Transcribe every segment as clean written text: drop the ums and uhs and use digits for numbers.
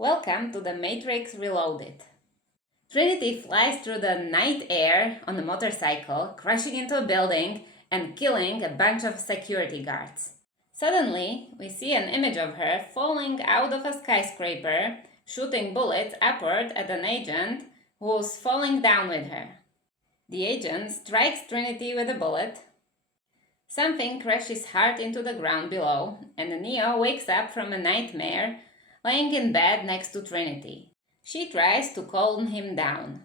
Welcome to the Matrix Reloaded. Trinity flies through the night air on a motorcycle, crashing into a building and killing a bunch of security guards. Suddenly, we see an image of her falling out of a skyscraper, shooting bullets upward at an agent who's falling down with her. The agent strikes Trinity with a bullet. Something crashes hard into the ground below, and Neo wakes up from a nightmare, laying in bed next to Trinity. She tries to calm him down.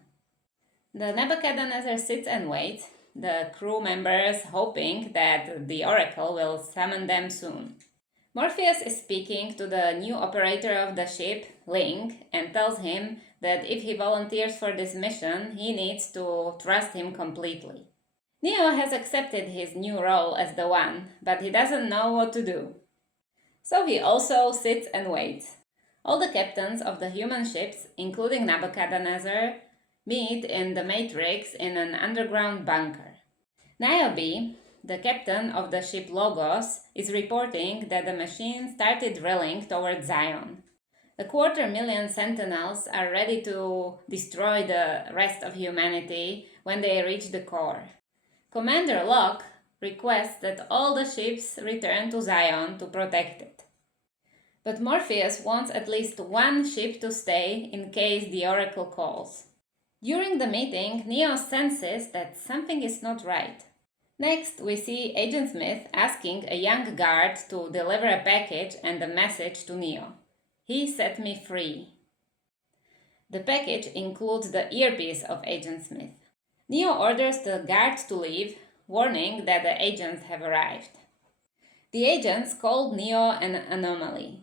The Nebuchadnezzar sits and waits, the crew members hoping that the Oracle will summon them soon. Morpheus is speaking to the new operator of the ship, Link, and tells him that if he volunteers for this mission, he needs to trust him completely. Neo has accepted his new role as the One, but he doesn't know what to do. So he also sits and waits. All the captains of the human ships, including Nebuchadnezzar, meet in the Matrix in an underground bunker. Niobe, the captain of the ship Logos, is reporting that the machine started drilling toward Zion. 250,000 sentinels are ready to destroy the rest of humanity when they reach the core. Commander Locke requests that all the ships return to Zion to protect it. But Morpheus wants at least one ship to stay in case the Oracle calls. During the meeting, Neo senses that something is not right. Next, we see Agent Smith asking a young guard to deliver a package and a message to Neo. He set me free. The package includes the earpiece of Agent Smith. Neo orders the guard to leave, warning that the agents have arrived. The agents called Neo an anomaly.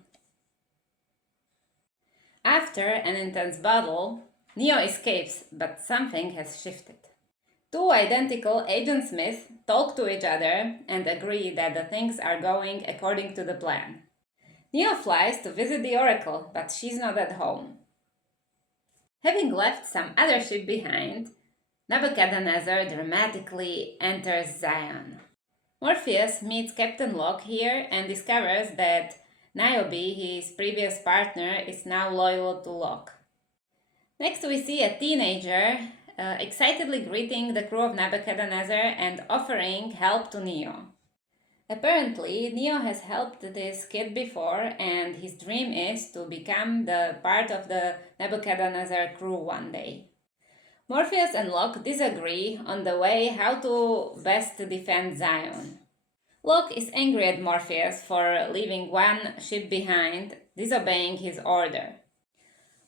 After an intense battle, Neo escapes, but something has shifted. Two identical Agent Smiths talk to each other and agree that the things are going according to the plan. Neo flies to visit the Oracle, but she's not at home. Having left some other ship behind, Nebuchadnezzar dramatically enters Zion. Morpheus meets Captain Locke here and discovers that Niobe, his previous partner, is now loyal to Locke. Next we see a teenager excitedly greeting the crew of Nebuchadnezzar and offering help to Neo. Apparently, Neo has helped this kid before, and his dream is to become the part of the Nebuchadnezzar crew one day. Morpheus and Locke disagree on the way how to best defend Zion. Locke is angry at Morpheus for leaving one ship behind, disobeying his order.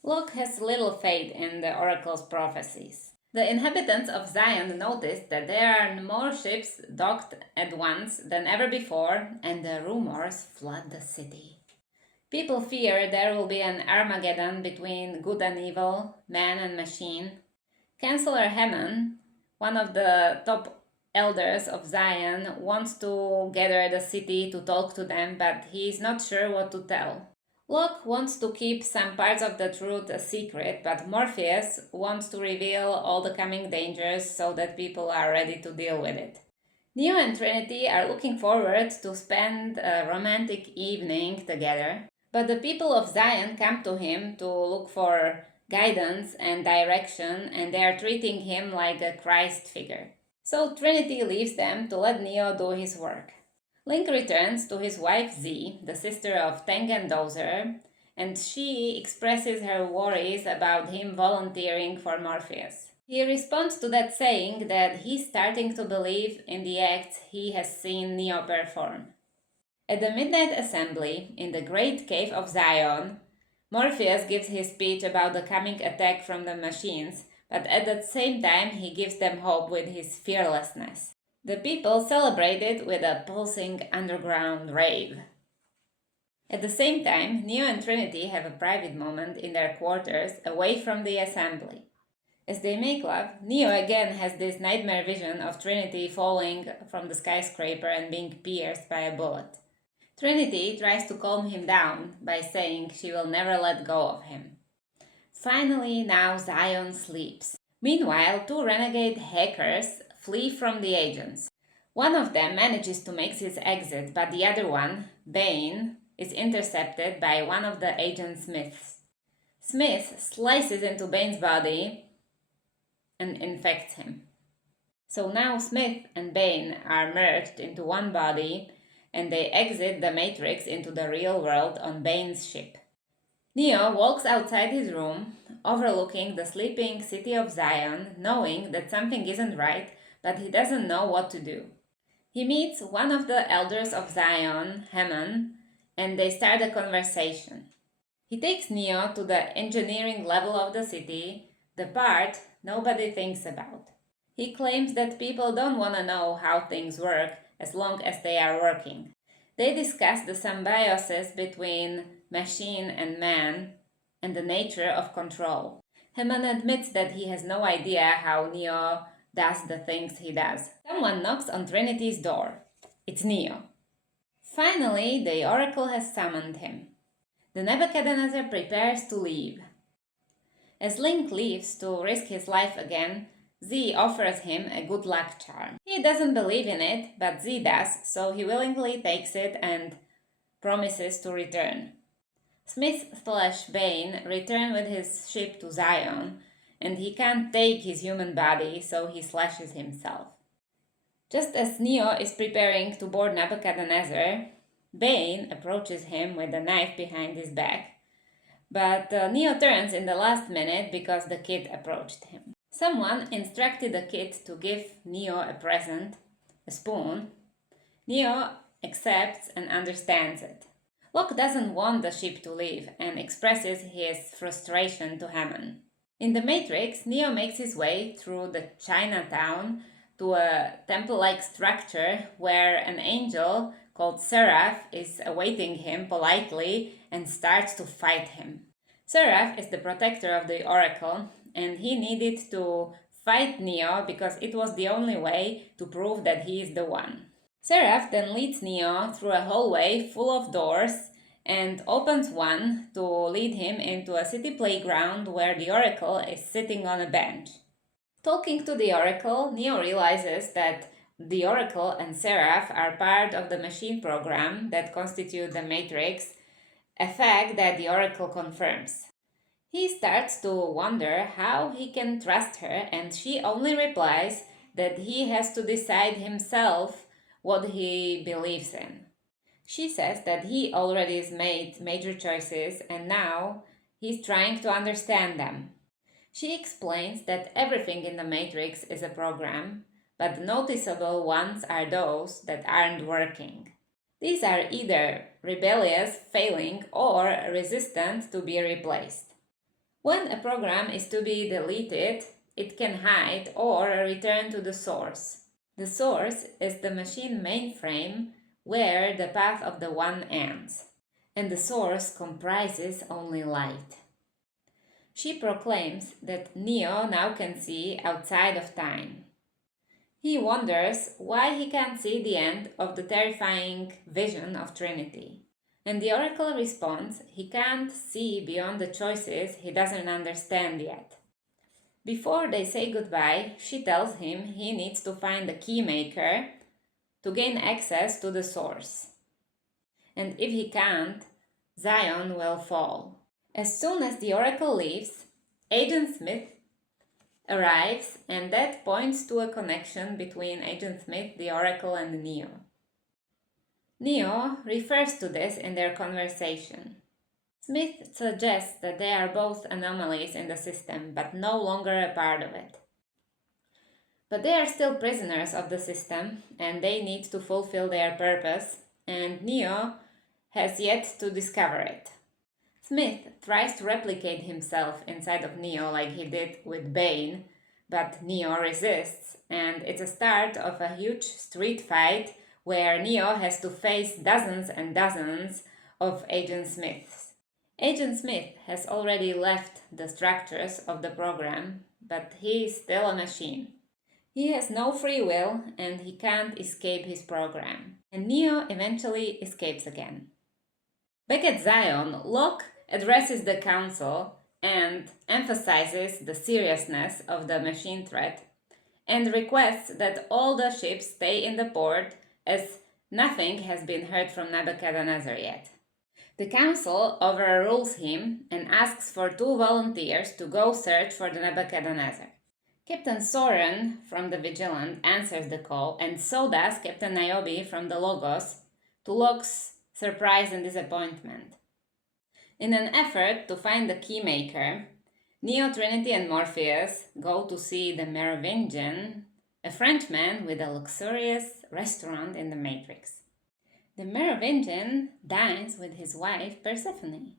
Locke has little faith in the Oracle's prophecies. The inhabitants of Zion notice that there are more ships docked at once than ever before, and the rumors flood the city. People fear there will be an Armageddon between good and evil, man and machine. Chancellor Haman, one of the top elders of Zion, wants to gather the city to talk to them, but he is not sure what to tell. Locke wants to keep some parts of the truth a secret, but Morpheus wants to reveal all the coming dangers so that people are ready to deal with it. Neo and Trinity are looking forward to spend a romantic evening together, but the people of Zion come to him to look for guidance and direction, and they are treating him like a Christ figure. So Trinity leaves them to let Neo do his work. Link returns to his wife Z, the sister of Tang and Dozer, and she expresses her worries about him volunteering for Morpheus. He responds to that saying that he's starting to believe in the acts he has seen Neo perform. At the Midnight Assembly, in the Great Cave of Zion, Morpheus gives his speech about the coming attack from the machines, but at the same time he gives them hope with his fearlessness. The people celebrate it with a pulsing underground rave. At the same time, Neo and Trinity have a private moment in their quarters away from the assembly. As they make love, Neo again has this nightmare vision of Trinity falling from the skyscraper and being pierced by a bullet. Trinity tries to calm him down by saying she will never let go of him. Finally, now Zion sleeps. Meanwhile, two renegade hackers flee from the agents. One of them manages to make his exit, but the other one, Bane, is intercepted by one of the Agent Smiths. Smith slices into Bane's body and infects him. So now Smith and Bane are merged into one body, and they exit the Matrix into the real world on Bane's ship. Neo walks outside his room, overlooking the sleeping city of Zion, knowing that something isn't right, but he doesn't know what to do. He meets one of the elders of Zion, Haman, and they start a conversation. He takes Neo to the engineering level of the city, the part nobody thinks about. He claims that people don't want to know how things work as long as they are working. They discuss the symbiosis between machine and man and the nature of control. Haman admits that he has no idea how Neo does the things he does. Someone knocks on Trinity's door. It's Neo. Finally, the Oracle has summoned him. The Nebuchadnezzar prepares to leave. As Link leaves to risk his life again, Z offers him a good luck charm. He doesn't believe in it, but Z does, so he willingly takes it and promises to return. Smith/Bane return with his ship to Zion, and he can't take his human body, so he slashes himself. Just as Neo is preparing to board Nebuchadnezzar, Bane approaches him with a knife behind his back, but Neo turns in the last minute because the kid approached him. Someone instructed the kid to give Neo a present, a spoon. Neo accepts and understands it. Locke doesn't want the ship to leave and expresses his frustration to Hammond. In the Matrix, Neo makes his way through the Chinatown to a temple-like structure where an angel called Seraph is awaiting him politely and starts to fight him. Seraph is the protector of the Oracle, and he needed to fight Neo because it was the only way to prove that he is the one. Seraph then leads Neo through a hallway full of doors and opens one to lead him into a city playground where the Oracle is sitting on a bench. Talking to the Oracle, Neo realizes that the Oracle and Seraph are part of the machine program that constitute the Matrix, a fact that the Oracle confirms. He starts to wonder how he can trust her, and she only replies that he has to decide himself what he believes in. She says that he already has made major choices and now he's trying to understand them. She explains that everything in the Matrix is a program, but the noticeable ones are those that aren't working. These are either rebellious, failing, or resistant to be replaced. When a program is to be deleted, it can hide or return to the source. The source is the machine mainframe where the path of the one ends, and the source comprises only light. She proclaims that Neo now can see outside of time. He wonders why he can't see the end of the terrifying vision of Trinity. And the Oracle responds he can't see beyond the choices he doesn't understand yet. Before they say goodbye, she tells him he needs to find the Keymaker to gain access to the source. And if he can't, Zion will fall. As soon as the Oracle leaves, Agent Smith arrives, and that points to a connection between Agent Smith, the Oracle, and Neo. Neo refers to this in their conversation. Smith suggests that they are both anomalies in the system, but no longer a part of it. But they are still prisoners of the system, and they need to fulfill their purpose, and Neo has yet to discover it. Smith tries to replicate himself inside of Neo like he did with Bane, but Neo resists, and it's a start of a huge street fight where Neo has to face dozens and dozens of Agent Smiths. Agent Smith has already left the structures of the program, but he is still a machine. He has no free will and he can't escape his program. And Neo eventually escapes again. Back at Zion, Locke addresses the council and emphasizes the seriousness of the machine threat and requests that all the ships stay in the port as nothing has been heard from Nebuchadnezzar yet. The council overrules him and asks for 2 volunteers to go search for the Nebuchadnezzar. Captain Soren from the Vigilant answers the call, and so does Captain Niobe from the Logos, to Locke's surprise and disappointment. In an effort to find the Keymaker, Neo, Trinity, and Morpheus go to see the Merovingian, a Frenchman with a luxurious restaurant in the Matrix. The Merovingian dines with his wife Persephone.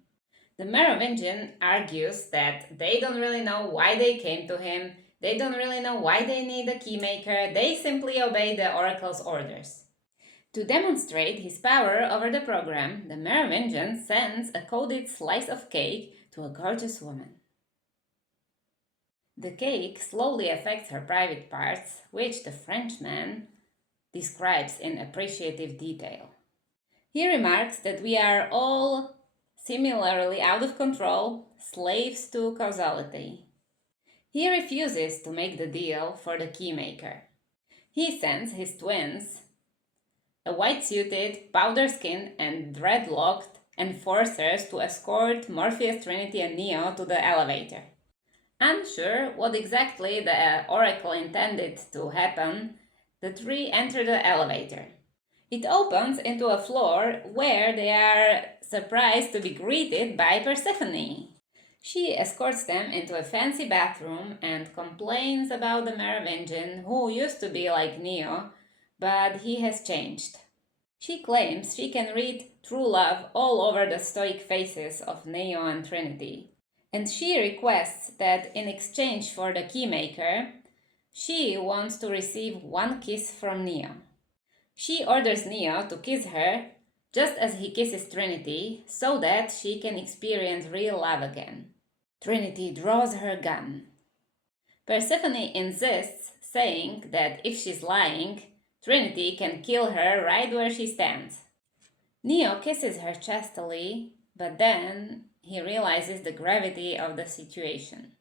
The Merovingian argues that they don't really know why they came to him, they don't really know why they need a Keymaker, they simply obey the oracle's orders. To demonstrate his power over the program, the Merovingian sends a coded slice of cake to a gorgeous woman. The cake slowly affects her private parts, which the Frenchman describes in appreciative detail. He remarks that we are all similarly out of control, slaves to causality. He refuses to make the deal for the Keymaker. He sends his twins, a white-suited, powder-skinned, and dreadlocked enforcers, to escort Morpheus, Trinity, and Neo to the elevator. Unsure what exactly the oracle intended to happen, the three enter the elevator. It opens into a floor where they are surprised to be greeted by Persephone. She escorts them into a fancy bathroom and complains about the Merovingian, who used to be like Neo, but he has changed. She claims she can read true love all over the stoic faces of Neo and Trinity, and she requests that in exchange for the Keymaker, she wants to receive 1 kiss from Neo. She orders Neo to kiss her just as he kisses Trinity, so that she can experience real love again. Trinity draws her gun. Persephone insists, saying that if she's lying, Trinity can kill her right where she stands. Neo kisses her chastely, but then he realizes the gravity of the situation.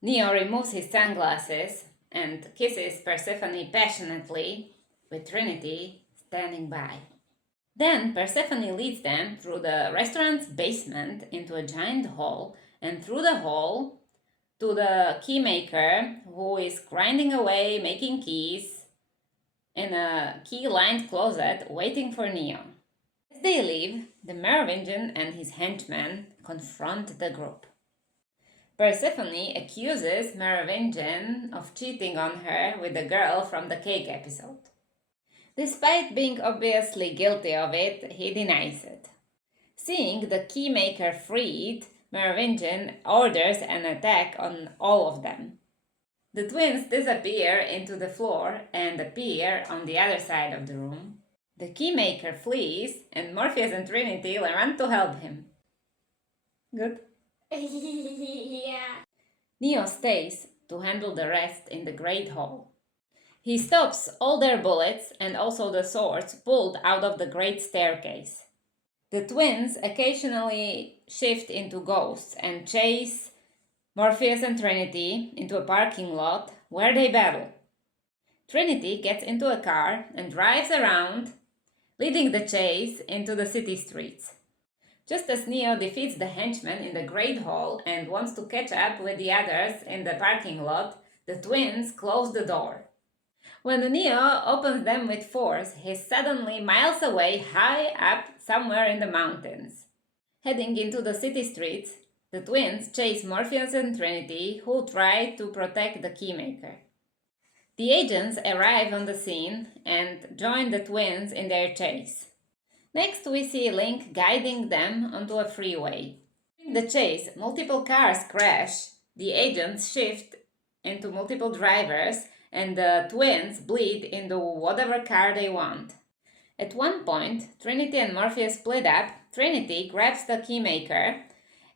Neo removes his sunglasses and kisses Persephone passionately, with Trinity standing by. Then Persephone leads them through the restaurant's basement into a giant hall, and through the hall to the Keymaker, who is grinding away making keys in a key-lined closet waiting for Neo. As they leave, the Merovingian and his henchmen confront the group. Persephone accuses Merovingian of cheating on her with the girl from the cake episode. Despite being obviously guilty of it, he denies it. Seeing the Keymaker freed, Merovingian orders an attack on all of them. The twins disappear into the floor and appear on the other side of the room. The Keymaker flees, and Morpheus and Trinity run to help him. Good? Yeah. Neo stays to handle the rest in the Great Hall. He stops all their bullets and also the swords pulled out of the Great Staircase. The twins occasionally shift into ghosts and chase Morpheus and Trinity into a parking lot where they battle. Trinity gets into a car and drives around, leading the chase into the city streets. Just as Neo defeats the henchmen in the Great Hall and wants to catch up with the others in the parking lot, the twins close the door. When Neo opens them with force, he's suddenly miles away, high up somewhere in the mountains. Heading into the city streets, the twins chase Morpheus and Trinity, who try to protect the Keymaker. The agents arrive on the scene and join the twins in their chase. Next, we see Link guiding them onto a freeway. In the chase, multiple cars crash, the agents shift into multiple drivers, and the twins bleed into whatever car they want. At one point, Trinity and Morpheus split up. Trinity grabs the Keymaker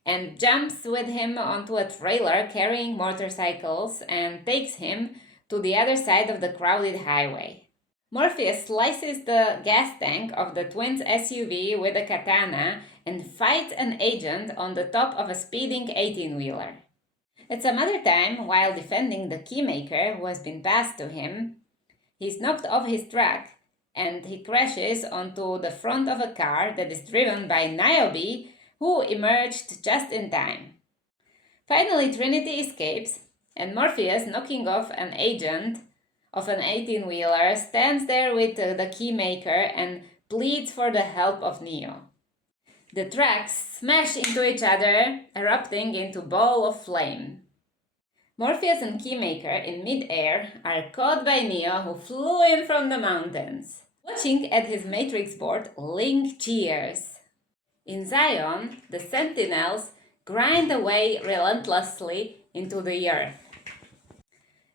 and jumps with him onto a trailer carrying motorcycles and takes him to the other side of the crowded highway. Morpheus slices the gas tank of the twins' SUV with a katana and fights an agent on the top of a speeding 18-wheeler. At some other time, while defending the Keymaker who has been passed to him, he's knocked off his truck and he crashes onto the front of a car that is driven by Niobe, who emerged just in time. Finally, Trinity escapes, and Morpheus, knocking off an agent of an 18-wheeler, stands there with the Keymaker and pleads for the help of Neo. The tracks smash into each other, erupting into a ball of flame. Morpheus and Keymaker in mid-air are caught by Neo, who flew in from the mountains. Watching at his matrix board, Link cheers. In Zion, the Sentinels grind away relentlessly into the earth.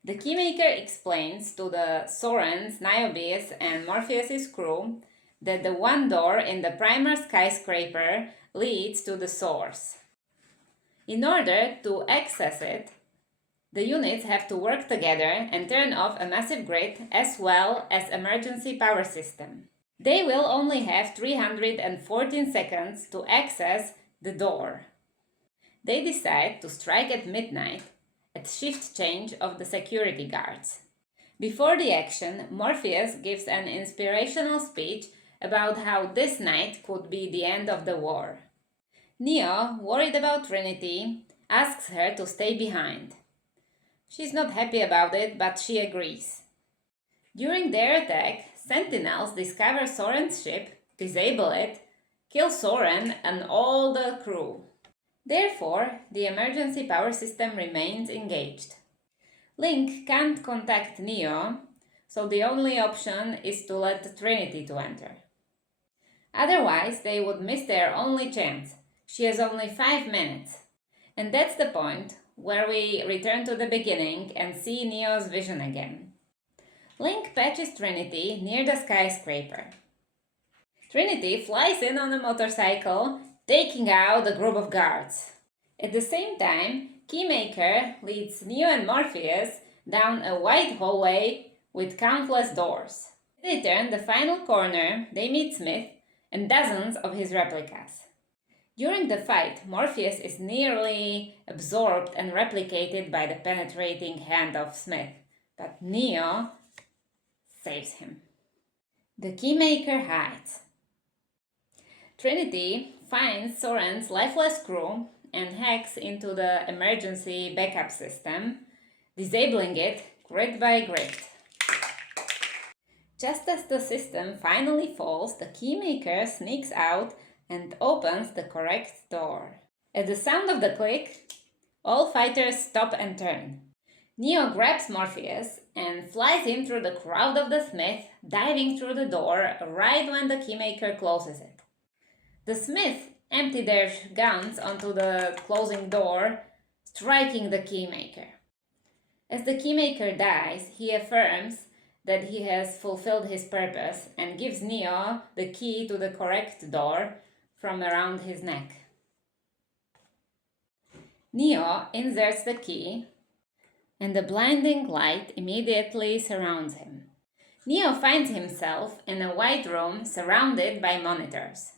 The Keymaker explains to the Sorens, Niobe's, and Morpheus' crew that the one door in the primer skyscraper leads to the source. In order to access it, the units have to work together and turn off a massive grid as well as emergency power system. They will only have 314 seconds to access the door. They decide to strike at midnight at shift change of the security guards. Before the action, Morpheus gives an inspirational speech about how this night could be the end of the war. Neo, worried about Trinity, asks her to stay behind. She's not happy about it, but she agrees. During their attack, Sentinels discover Soren's ship, disable it, kill Soren and all the crew. Therefore, the emergency power system remains engaged. Link can't contact Neo, so the only option is to let Trinity to enter. Otherwise, they would miss their only chance. She has only 5 minutes. And that's the point where we return to the beginning and see Neo's vision again. Link patches Trinity near the skyscraper. Trinity flies in on a motorcycle, taking out a group of guards. At the same time, Keymaker leads Neo and Morpheus down a wide hallway with countless doors. As they turn the final corner, they meet Smith and dozens of his replicas. During the fight, Morpheus is nearly absorbed and replicated by the penetrating hand of Smith, but Neo saves him. The Keymaker hides. Trinity finds Soren's lifeless crew and hacks into the emergency backup system, disabling it grid by grid. Just as the system finally falls, the Keymaker sneaks out and opens the correct door. At the sound of the click, all fighters stop and turn. Neo grabs Morpheus and flies him through the crowd of the Smith, diving through the door right when the Keymaker closes it. The Smith empty their guns onto the closing door, striking the Keymaker. As the Keymaker dies, he affirms that he has fulfilled his purpose and gives Neo the key to the correct door from around his neck. Neo inserts the key, and the blinding light immediately surrounds him. Neo finds himself in a white room surrounded by monitors.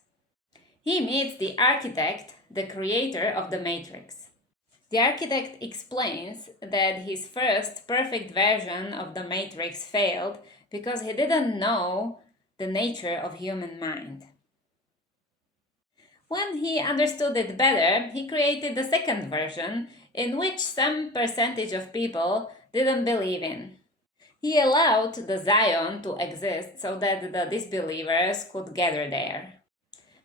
He meets the architect, the creator of the Matrix. The architect explains that his first perfect version of the Matrix failed because he didn't know the nature of human mind. When he understood it better, he created the second version, in which some percentage of people didn't believe in. He allowed the Zion to exist so that the disbelievers could gather there.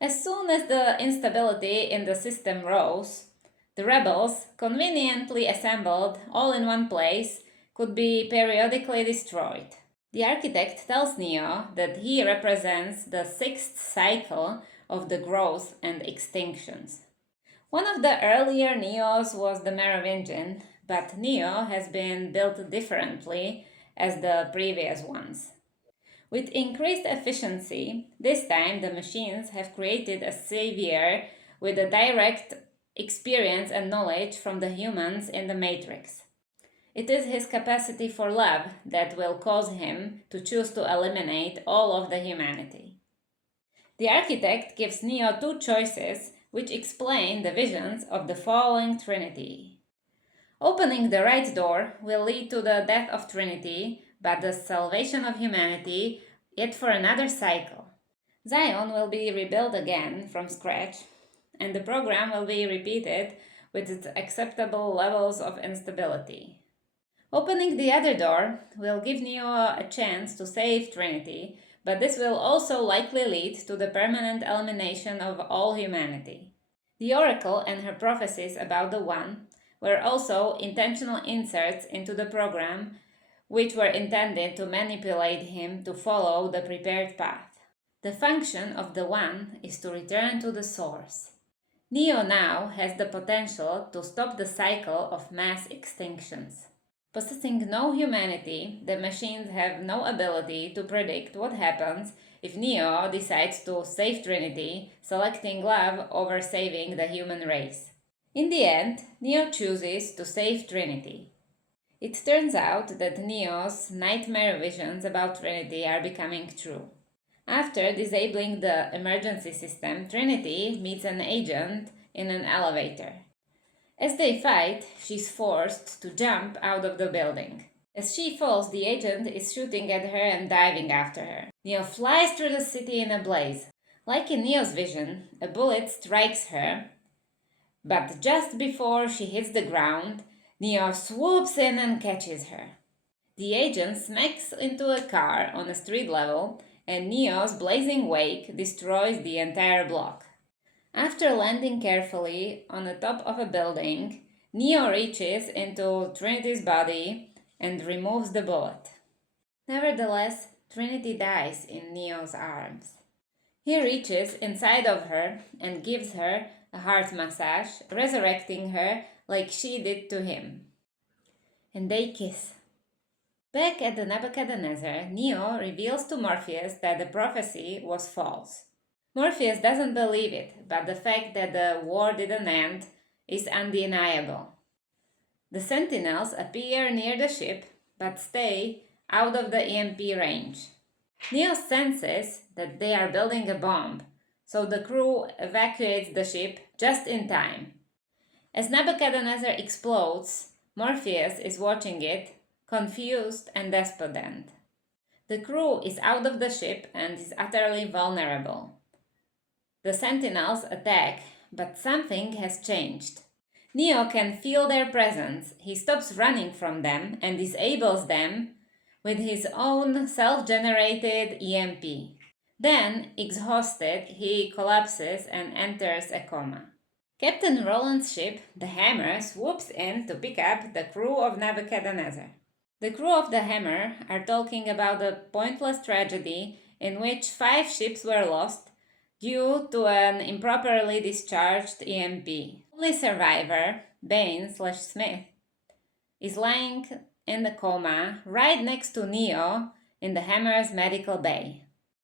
As soon as the instability in the system rose, the rebels, conveniently assembled all in one place, could be periodically destroyed. The architect tells Neo that he represents the sixth cycle of the growth and extinctions. One of the earlier Neos was the Merovingian, but Neo has been built differently as the previous ones. With increased efficiency, this time the machines have created a savior with a direct experience and knowledge from the humans in the Matrix. It is his capacity for love that will cause him to choose to eliminate all of the humanity. The architect gives Neo two choices which explain the visions of the falling Trinity. Opening the right door will lead to the death of Trinity, but the salvation of humanity yet for another cycle. Zion will be rebuilt again from scratch, and the program will be repeated with its acceptable levels of instability. Opening the other door will give Neo a chance to save Trinity, but this will also likely lead to the permanent elimination of all humanity. The Oracle and her prophecies about the One were also intentional inserts into the program, which were intended to manipulate him to follow the prepared path. The function of the One is to return to the source. Neo now has the potential to stop the cycle of mass extinctions. Possessing no humanity, the machines have no ability to predict what happens if Neo decides to save Trinity, selecting love over saving the human race. In the end, Neo chooses to save Trinity. It turns out that Neo's nightmare visions about Trinity are becoming true. After disabling the emergency system, Trinity meets an agent in an elevator. As they fight, she's forced to jump out of the building. As she falls, the agent is shooting at her and diving after her. Neo flies through the city in a blaze. Like in Neo's vision, a bullet strikes her, but just before she hits the ground, Neo swoops in and catches her. The agent smacks into a car on a street level, and Neo's blazing wake destroys the entire block. After landing carefully on the top of a building, Neo reaches into Trinity's body and removes the bullet. Nevertheless, Trinity dies in Neo's arms. He reaches inside of her and gives her a heart massage, resurrecting her like she did to him. And they kiss. Back at the Nebuchadnezzar, Neo reveals to Morpheus that the prophecy was false. Morpheus doesn't believe it, but the fact that the war didn't end is undeniable. The Sentinels appear near the ship, but stay out of the EMP range. Neo senses that they are building a bomb, so the crew evacuates the ship just in time. As Nebuchadnezzar explodes, Morpheus is watching it, confused and despondent. The crew is out of the ship and is utterly vulnerable. The Sentinels attack, but something has changed. Neo can feel their presence. He stops running from them and disables them with his own self-generated EMP. Then, exhausted, he collapses and enters a coma. Captain Roland's ship, the Hammer, swoops in to pick up the crew of Nebuchadnezzar. The crew of the Hammer are talking about a pointless tragedy in which 5 ships were lost due to an improperly discharged EMP. Only survivor, Bane/Smith, is lying in the coma right next to Neo in the Hammer's medical bay.